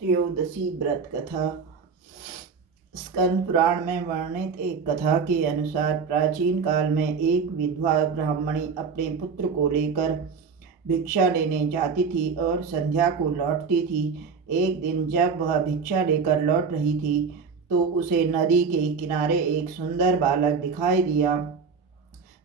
त्रयोदशी व्रत कथा। स्कंद पुराण में वर्णित एक कथा के अनुसार प्राचीन काल में एक विधवा ब्राह्मणी अपने पुत्र को लेकर भिक्षा लेने जाती थी और संध्या को लौटती थी। एक दिन जब वह भिक्षा लेकर लौट रही थी तो उसे नदी के किनारे एक सुंदर बालक दिखाई दिया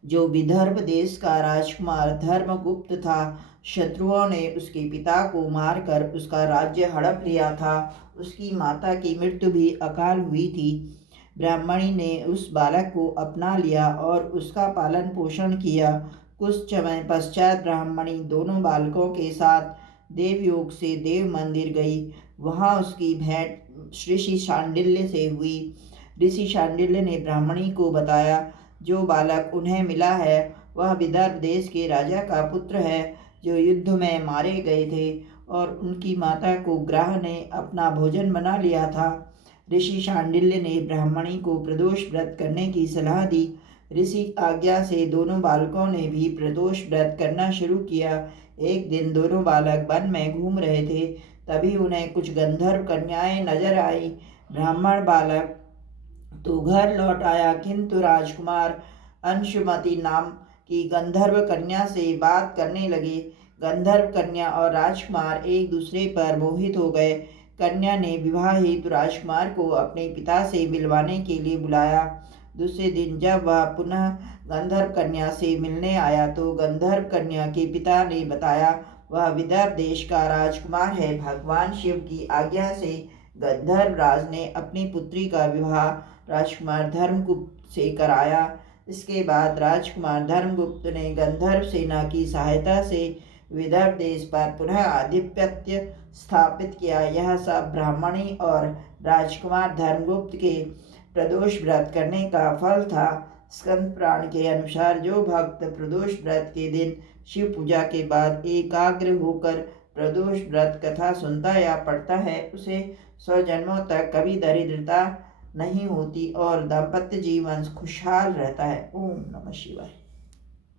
जो विदर्भ देश का राजकुमार धर्मगुप्त था। शत्रुओं ने उसके पिता को मारकर उसका राज्य हड़प लिया था। उसकी माता की मृत्यु भी अकाल हुई थी। ब्राह्मणी ने उस बालक को अपना लिया और उसका पालन पोषण किया। कुछ समय पश्चात ब्राह्मणी दोनों बालकों के साथ देवयोग से देव मंदिर गई। वहां उसकी भेंट ऋषि शांडिल्य से हुई। ऋषि शांडिल्य ने ब्राह्मणी को बताया, जो बालक उन्हें मिला है वह विदर्भ देश के राजा का पुत्र है जो युद्ध में मारे गए थे और उनकी माता को ग्रह ने अपना भोजन बना लिया था। ऋषि शांडिल्य ने ब्राह्मणी को प्रदोष व्रत करने की सलाह दी। ऋषि आज्ञा से दोनों बालकों ने भी प्रदोष व्रत करना शुरू किया। एक दिन दोनों बालक वन में घूम रहे थे, तभी उन्हें कुछ गंधर्व कन्याएं नजर आई। ब्राह्मण बालक तो घर लौट आया, किंतु राजकुमार अंशुमति नाम की गंधर्व कन्या से बात करने लगे। गंधर्व कन्या और राजकुमार एक दूसरे पर मोहित हो गए। कन्या ने विवाह हेतु राजकुमार को अपने पिता से मिलवाने के लिए बुलाया। दूसरे दिन जब वह पुनः गंधर्व कन्या से मिलने आया तो गंधर्व कन्या के पिता ने बताया, वह विदर्भ देश का राजकुमार है। भगवान शिव की आज्ञा से गंधर्व राज ने अपनी पुत्री का विवाह राजकुमार धर्मगुप्त से कराया। इसके बाद राजकुमार धर्मगुप्त ने गंधर्व सेना की सहायता से विदर्भ देश पर पुनः आधिपत्य स्थापित किया। यह सब ब्राह्मणी और राजकुमार धर्मगुप्त के प्रदोष व्रत करने का फल था। स्कंद पुराण के अनुसार जो भक्त प्रदोष व्रत के दिन शिव पूजा के बाद एकाग्र होकर प्रदोष व्रत कथा सुनता या पढ़ता है उसे 100 जन्मों तक कभी दरिद्रता नहीं होती और दाम्पत्य जीवन खुशहाल रहता है। ओम नमः शिवाय।